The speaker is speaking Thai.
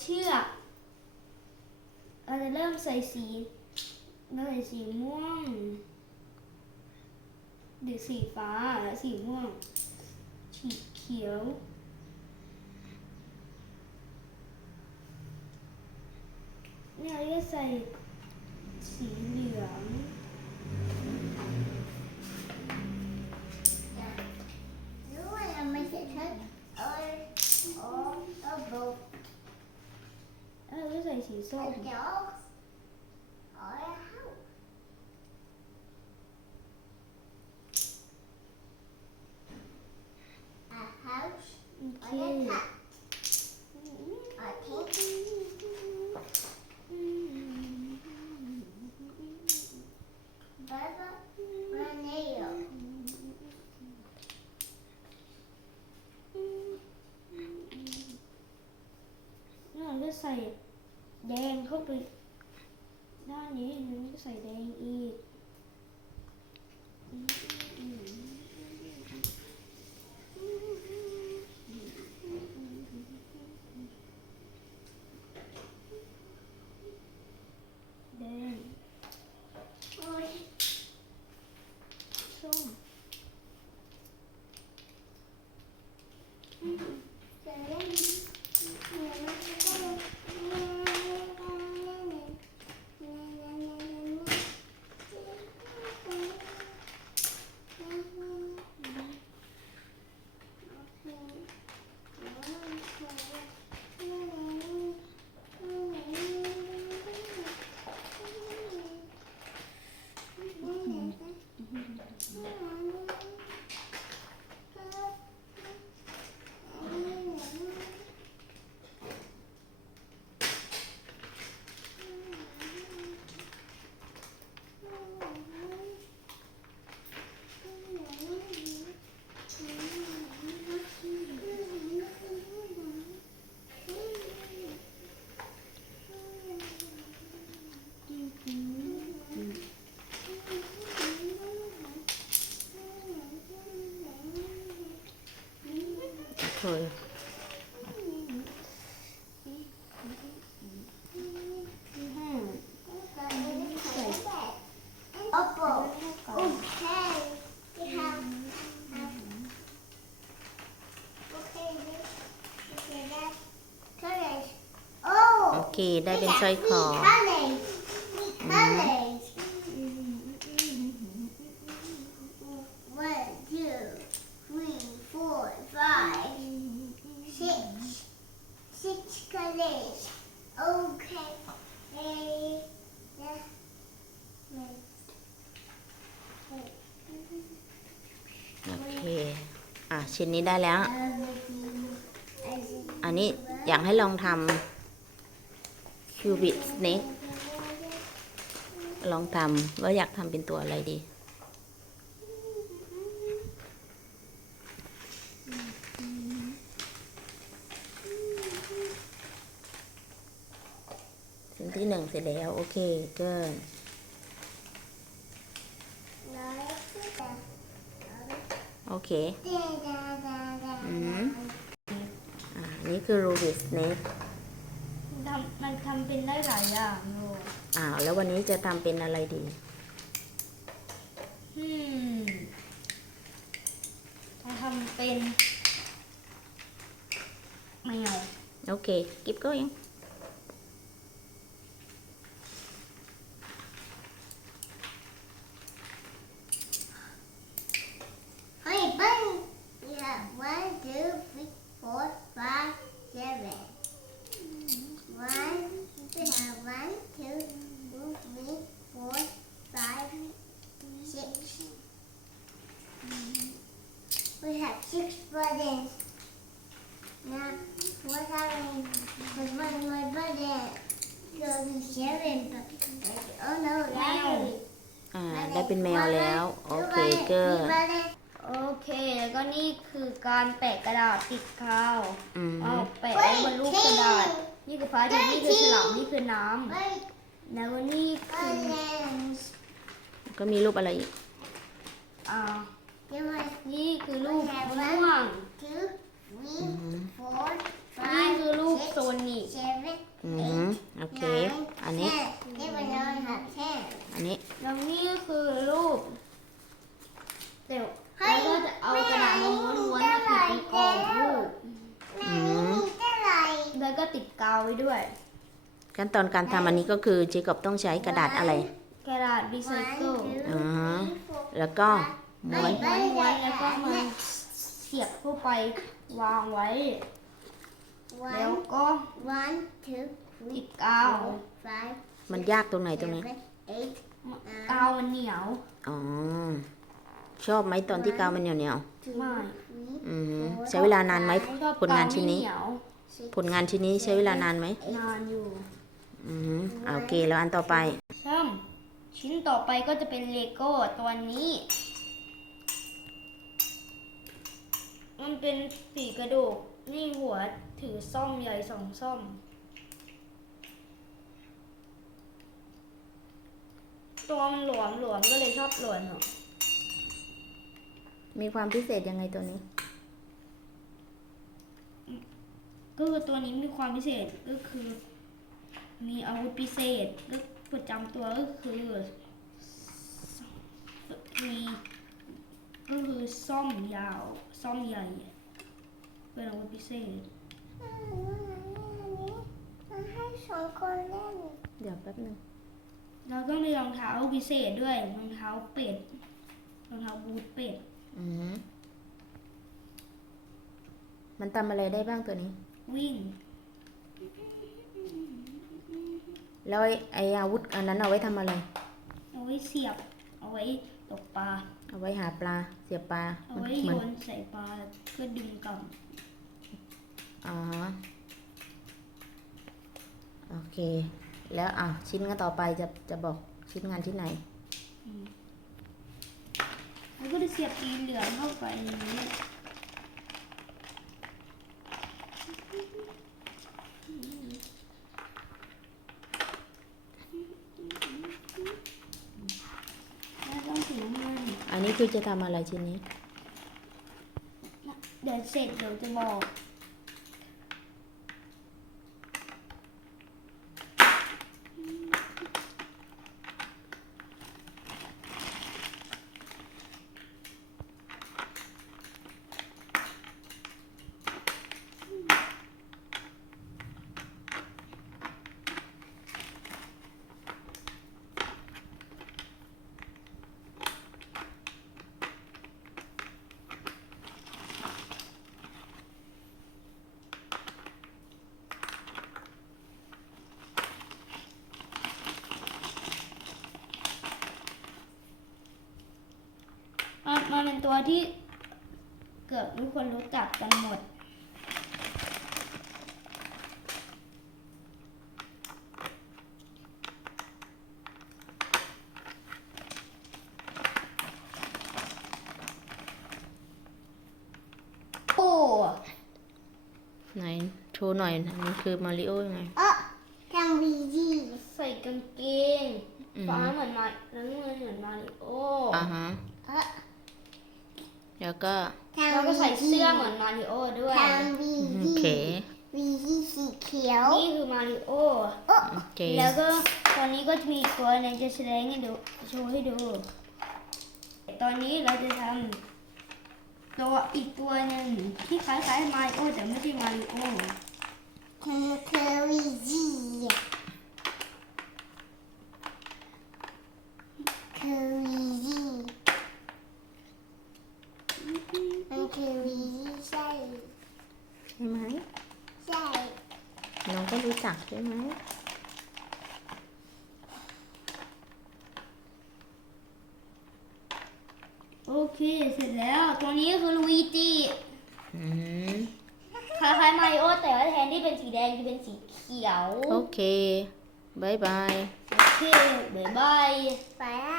เชือกเราจะเริ่มใส่สีเราใส่สีม่วงหรือสีฟ้าและสีม่วงสีเขียว เนี่ยเราจะใส่สีเหลือง แล้วเราก็ใส่สีส้ม och jag och jag har A house โอเค och en katt. A pink Baba Raneo. แล้วเราก็ใส่แดง เข้าไปด้านนี้แล้วก็ใส่แดงอีกแดง Oj. ส้ยห้า Oppo. Okej. เค ได้เป็นสร้อยคอ College. College. One, two, three, four, five, college. Okay. โอเคอะชิ้นนี้ได้แล้ว อันนี้อยากให้ลองทำคิวบิ s สเน็กลองทำว่าอยากทำเป็นตัวอะไรดี ชิ้นที่หนึ่ง เสร็จแล้ว โอเคเกินโอเคอืมอ่านี่คือรูบิ s สเน็กทำมันทำเป็นได้หลายอย่างเลยอ้าวแล้ววันนี้จะทำเป็นอะไรดีอืมจะทำเป็นแมวโอเค keep going Honey อ่า ได้เป็นแมวแล้ว โอเคเกินโอเคแล้วก็นี่คือการแปะกระดาษติดกาวอืมเอาแปะไว้บนรูปกระดาษ นี่คือฟ้าดินนี่คือฉลามนี่คือน้ำ Wait, แล้วก็นี่คือ buttons. ก็มีรูปอะไรอีกอ่า There was นี่คือรูป อือฮึโอเค อันนี้ นี่เป็นน้ำแบบแช่อันนี้ แล้วนี่คือรูปเดี๋ยวแล้วก็จะเอากระดาษมาม้วนๆมาติดเป็นกรอบรูปแม่มีเท่าไหร่แล้วก็ติดกาวไว้ด้วย ขั้นตอนการทำอันนี้ก็คือเจคอบต้องใช้กระดาษอะไร กระดาษรีไซเคิลอ๋อ แล้วก็ม้วน ม้วนๆแล้วก็มาเสียบเข้าไปวางไว้ แล้ว one ก็ one two ติ three ดกาว four five มันยากตรงไหนตรงนี้ seven eight กาวมันเหนียวอ๋อ ชอบไหมตอนที่กาวมันเหนียวเหนียว two ไม่ three ๆอืมใช้เวลานานไหมชอบผลงานชิ้นนี้กวไม่เหยว six ผลงานชิ้นนี้ใช้เวลานานไหมนานอยู่อืมโอเค แล้วอันต่อไป ช่ำชิ้นต่อไปก็จะเป็นเลโก้ตัวนี้ มันเป็นสีกระดูก นี่หัวถือซ่อมใหญ่สองซ่อม ตัวมันหลวมหลวมก็เลยชอบหลวมเนาะมีความพิเศษยังไงตัวนี้ ก็คือตัวนี้มีความพิเศษก็คือ มีอาวุธพิเศษก็ประจำตัวก็คือมีก็คือซ่อมยาวซ่อมใหญ่ เป็นอาวุธพิเศษมันให้สองคนเล่นเดี๋ยวแป๊บนึงแล้วก็มีรองเท้าพิเศษด้วยรองเท้าเป็ดรองเท้าบูทเป็ด อืมมันทำอะไรได้บ้างตัวนี้ วิ่งแล้วไอ้ไออาวุธอันนั้นเอาไว้ทำอะไร เอาไว้เสียบ เอาไว้ตกปลาเอาไว้หาปลาเสียบปลาเอามันไว้เหโยมือนนใส่ปลาเพื่อดึงกลับ อ๋อโอเค แล้วอะชิ้นงานต่อไปจะจะบอกชิ้นงานที่ไหน แล้วก็จะเสียบสีเหลืองเข้าไปในนี้แล้วต้องสีน้ำมันอันนี้คือจะทำอะไรชิ้นนี้ เดี๋ยวเสร็จเดี๋ยวจะบอก มันมันเป็นตัวที่เกือบทุกคนรู้จักกันหมด โอ้ไหนโชว์หน่อยมันคือมาริโอยังไง เออทำวีดีใส่กางเกงอืมฟ้าเหมือนมาน้ำเงินเหมือนมาริโอ อ่าฮะ เออ แล้วก็ทำแล้วก็ใส่เสื้อเหมือนมาริโอด้วยทำวีโอดีเค วีดีสีเขียว นี่คือมาริโอโอเค แล้วก็ตอนนี้ก็จะมีอีกตัวหนึงจะแสดงให้ดูโชว์ให้ดู ตอนนี้เราจะทำตัวอีกตัวหนึ่งที่คล้ายๆมาริโอแต่ไม่ใช่มาริโอคือคือวีดีคือวีดีมันคือวีดีใช่ ใช่ไหม ใช่ น้องก็รู้จักใช่ไหม โอเคเสร็จแล้วตัวนี้คือลุยจิอืมคล้ายๆมาริโอแต่ว่าแทนที่เป็นสีแดงจะเป็นสีเขียว โอเคบายบาย โอเคบ๊ายบาย ไปละ